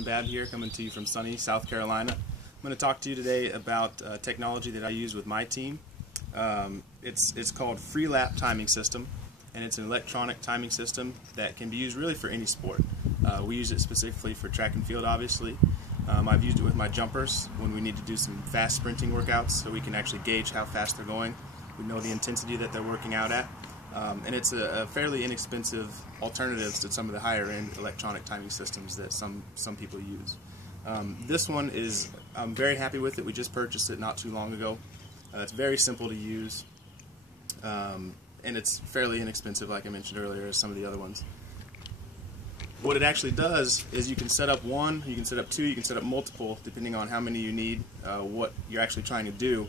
and Bab here, coming to you from sunny South Carolina. I'm going to talk to you today about technology that I use with my team. It's called Freelap timing system, and it's an electronic timing system that can be used really for any sport. We use it specifically for track and field, obviously. I've used it with my jumpers when we need to do some fast sprinting workouts, so we can actually gauge how fast they're going. We know the intensity that they're working out at. And it's a fairly inexpensive alternative to some of the higher end electronic timing systems that some people use. This one I'm very happy with it. We just purchased it not too long ago. It's very simple to use, and it's fairly inexpensive, like I mentioned earlier, as some of the other ones. What it actually does is you can set up one, you can set up two, you can set up multiple, depending on how many you need, what you're actually trying to do.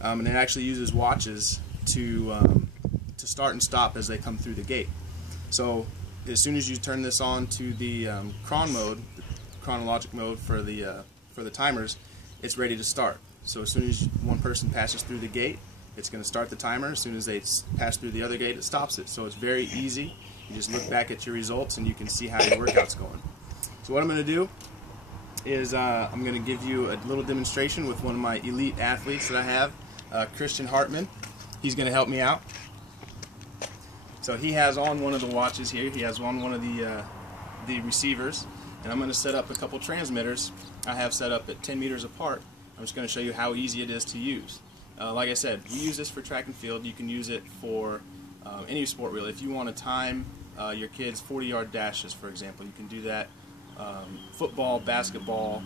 And it actually uses watches to start and stop as they come through the gate. So as soon as you turn this on to the chronologic mode for the timers, it's ready to start. So as soon as one person passes through the gate, it's going to start the timer. As soon as they pass through the other gate, it stops it. So it's very easy. You just look back at your results and you can see how your workout's going. So what I'm going to do is I'm going to give you a little demonstration with one of my elite athletes that I have, Christian Hartman. He's going to help me out. So he has on one of the watches here. He has on one of the receivers, and I'm going to set up a couple transmitters I have set up at 10 meters apart. I'm just going to show you how easy it is to use. Like I said, we use this for track and field. You can use it for any sport really. If you want to time your kids' 40-yard dashes, for example, you can do that. Football, basketball,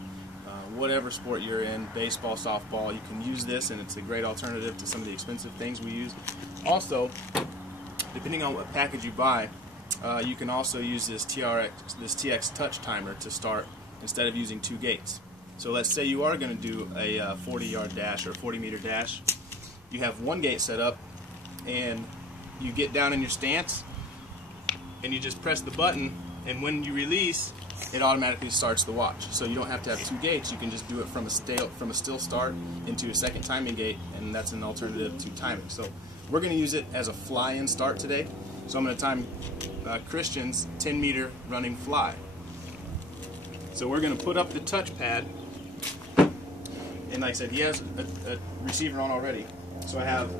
whatever sport you're in, baseball, softball, you can use this, and it's a great alternative to some of the expensive things we use. Also, depending on what package you buy, you can also use this TX Touch timer to start instead of using two gates. So let's say you are going to do a 40-yard dash or 40-meter dash. You have one gate set up, and you get down in your stance, and you just press the button, and when you release, it automatically starts the watch. So you don't have to have two gates. You can just do it from a still start into a second timing gate, and that's an alternative to timing. So we're going to use it as a fly-in start today. So I'm going to time Christian's 10-meter running fly. So we're going to put up the touchpad, and like I said, he has a receiver on already. So I have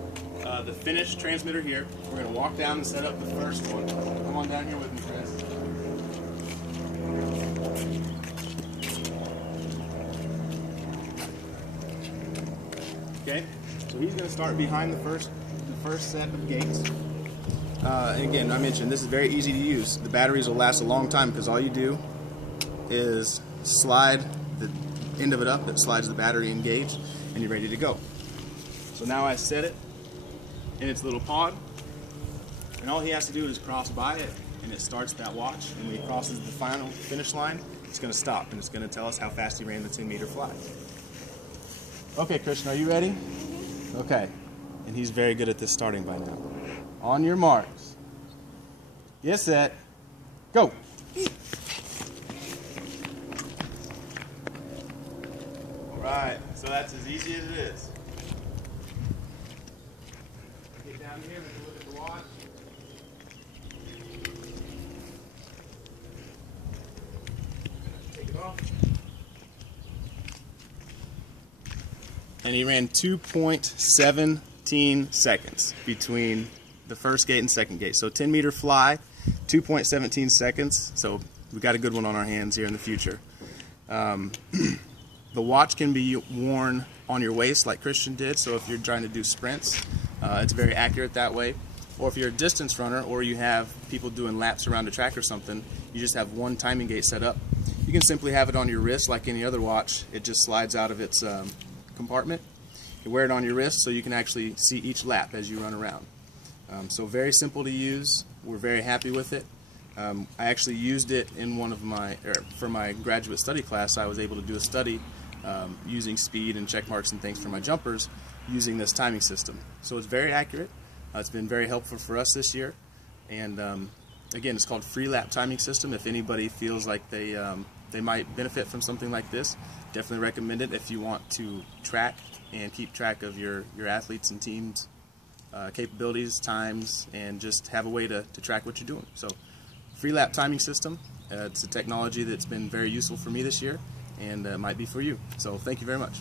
the finished transmitter here. We're going to walk down and set up the first one. Come on down here with me, Chris. Okay, so he's going to start behind the first set of gates. And again, I mentioned this is very easy to use. The batteries will last a long time because all you do is slide the end of it up, it slides the battery engaged, and you're ready to go. So now I set it in its little pod, and all he has to do is cross by it, and it starts that watch, and when he crosses the final finish line, it's going to stop, and it's going to tell us how fast he ran the 10-meter fly. Okay, Christian, are you ready? Okay, and he's very good at this starting by now. On your marks, get set, go! Alright, so that's as easy as it is. Get down here and look at the watch. Take it off. And he ran 2.17 seconds between the first gate and second gate. So 10-meter fly, 2.17 seconds. So we got a good one on our hands here in the future. The watch can be worn on your waist like Christian did, so if you're trying to do sprints, it's very accurate that way. Or if you're a distance runner or you have people doing laps around a track or something, you just have one timing gate set up. You can simply have it on your wrist like any other watch. It just slides out of its compartment. You wear it on your wrist so you can actually see each lap as you run around. So very simple to use. We're very happy with it. I actually used it in for my graduate study class. I was able to do a study using speed and check marks and things for my jumpers using this timing system. So it's very accurate. It's been very helpful for us this year. And again, it's called Freelap timing system. If anybody feels like they might benefit from something like this, definitely recommend it if you want to track and keep track of your athletes and teams capabilities, times, and just have a way to track what you're doing. So Freelap timing system, It's a technology that's been very useful for me this year, and might be for you. So thank you very much.